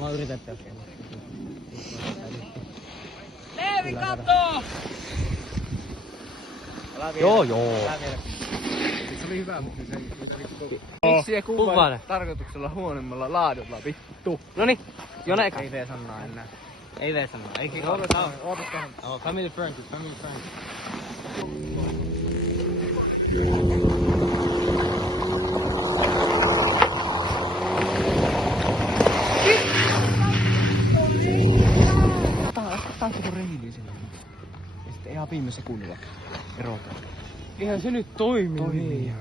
mä yritän pelkkää. Leevi, katso! Joo. Se oli hyvä, mutta se ei... Miksi ei kuvaa tarkoituksella huonommalla laadulla, vittu? Noniin, Jone eka. Ei tee sanaa enää. Ei tee sanaa. Ei Odotahan. Family friendly. Ottaa koko reiliin sinne. Ja sitten ihan viime sekunnilla erotaan. Eihän se nyt toimi. Toimii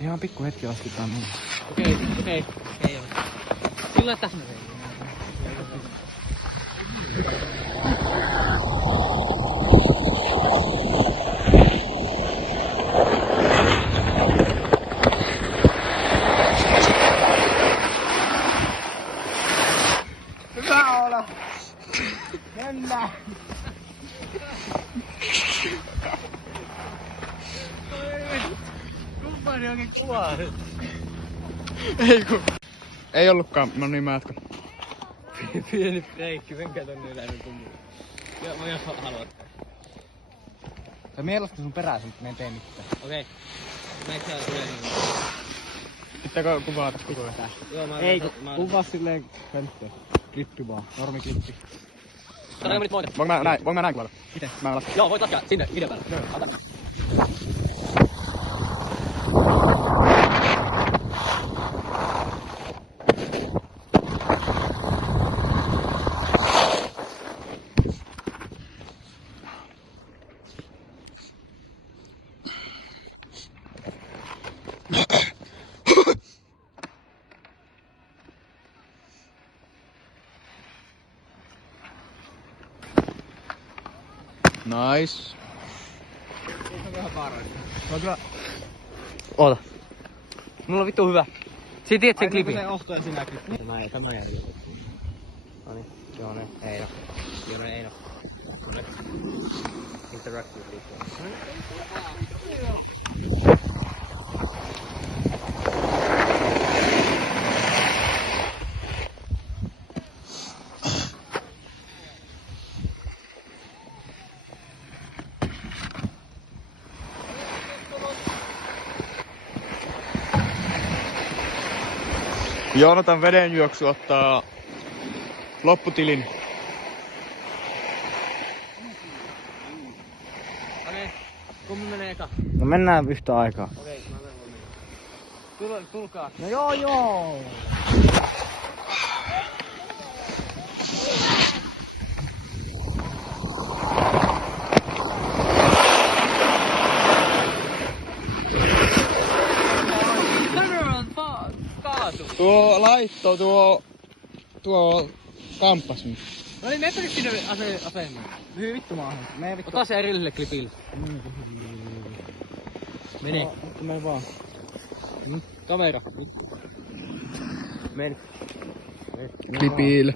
ihan pikku hetki lasketaan niin. Okei. Kyllä tässä. Hyvä olla! Mennään! Kumppani oikein kuvaa. Ei ollutkaan, no niin mä jatkan. Pieni breikki, menkää tonne yleinen kummuun. Joo, jos haluat. Tai mie lasken sun perään, mutta me en tee mitään. Okei. Näetkö sä yleinen? Pitääkö kuvata koko ajan? Joo, mä Ei, kuvaa silleen pönttöön. Klippi vaan, normiklippi. Saadaanko me nyt moita? Voinko mä näin kuvata? Miten? Mä lasken. Joo, voit laskea sinne videon päälle. Joo. Ota. Nice. Vähän vaarallista. No kyllä. Oota. Mulla on vittu hyvä. Siinä tiedät sen klipin. Se ohtoja sinä klippi. Tämä ei. Noniin. Joo ne. Ei oo. Joo ne ei oo. Interactive people. Joonatan vedenjuoksu ottaa lopputilin. Okei. Kummi menee eka. No mennään yhtä aikaa. Okei, mä menen. Tulkaa. No joo. Tuo laitto, tuo kamppas nyt. No niin, meppä nyt sinne asemaan. Hyvin vittu maahan. Mene vittu. Ota se erilliselle klipille. Mene. Mene vaan. Kamera. Mene. Klipille.